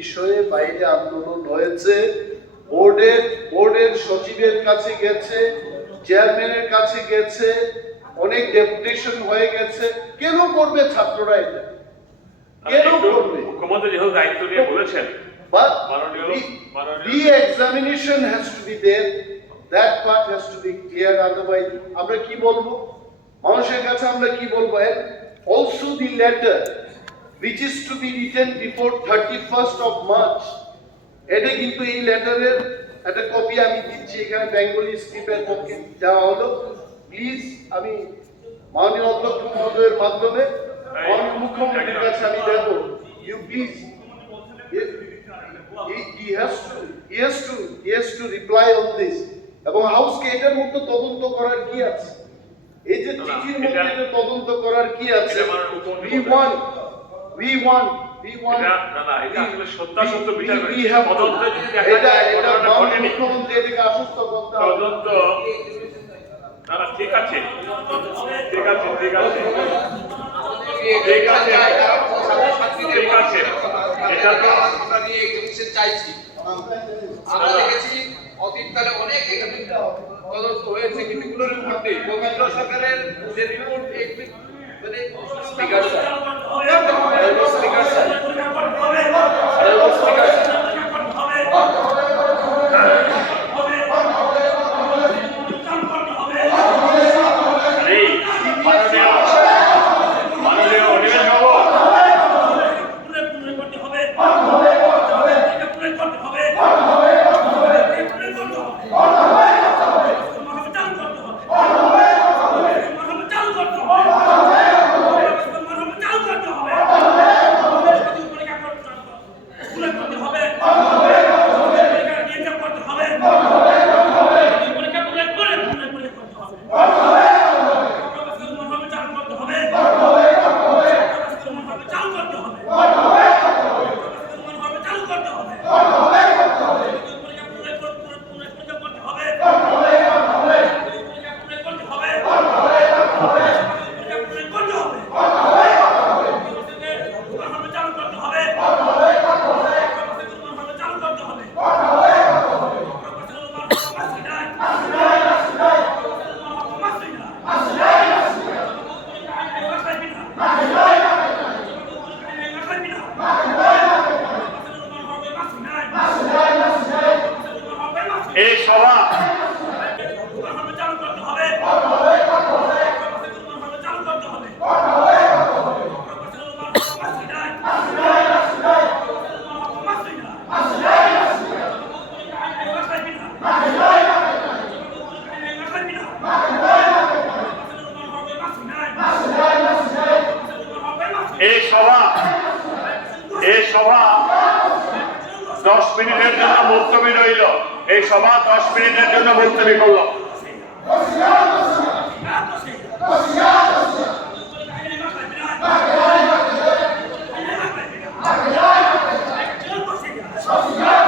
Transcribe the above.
বিষয়ে বাইরে আন্দোলন হয়েছে, বোর্ডের সচিবের কাছে গেছে, চেয়ারম্যানের কাছে গেছে, অনেক ডেপুটেশন হয়ে গেছে। কেন করবে ছাত্ররা এটা? কেন করবে? মুখ্যমন্ত্রী যেহেতু দায়িত্ব নিয়ে বলেছেন, but re-examination has to be there, that part has to be clear, otherwise আমরা কি বলবো মানুষের কাছে? আমরা কি বলবো? And also the letter which is to be written before 31st of March, এটা কিন্তু এই লেটারের একটা কপি আমি দিচ্ছি এখানে, বেঙ্গলি স্ক্রিপ্টের পক্ষে দেওয়া হলো। প্লিজ আমি মাননীয় অধ্যক্ষ মহোদয়ের মাধ্যমে মাননীয় মুখ্যমন্ত্রীর কাছে আমি দেব, you please he has to reply on this, এবং হাউসকে এটার মধ্যে তদন্ত করার কি আছে? এই যে চিঠির মধ্যে এটা তদন্ত করার কি আছে? we want না এটা আসলে সত্যাসত্য বিচার করে তদন্ত যদি এটা মুখ্যমন্ত্রী এটাকে আশ্বস্ত করতে হবে। তদন্ত না ঠিক আছে এটা তো আমরা নিয়ে এক্সিবিশন চাইছি। আমরা দেখেছি অতীতকালে অনেক তদন্ত হয়েছে, কিন্তু কোনো রিপোর্ট নেই। কেন্দ্র সরকারের যে রিপোর্ট মানে স্পিকার এই সভা এই সভা 10 মিনিটের জন্য মুলতবি রইল। এই সভা 10 মিনিটের জন্য মুলতবি করলো। Yeah.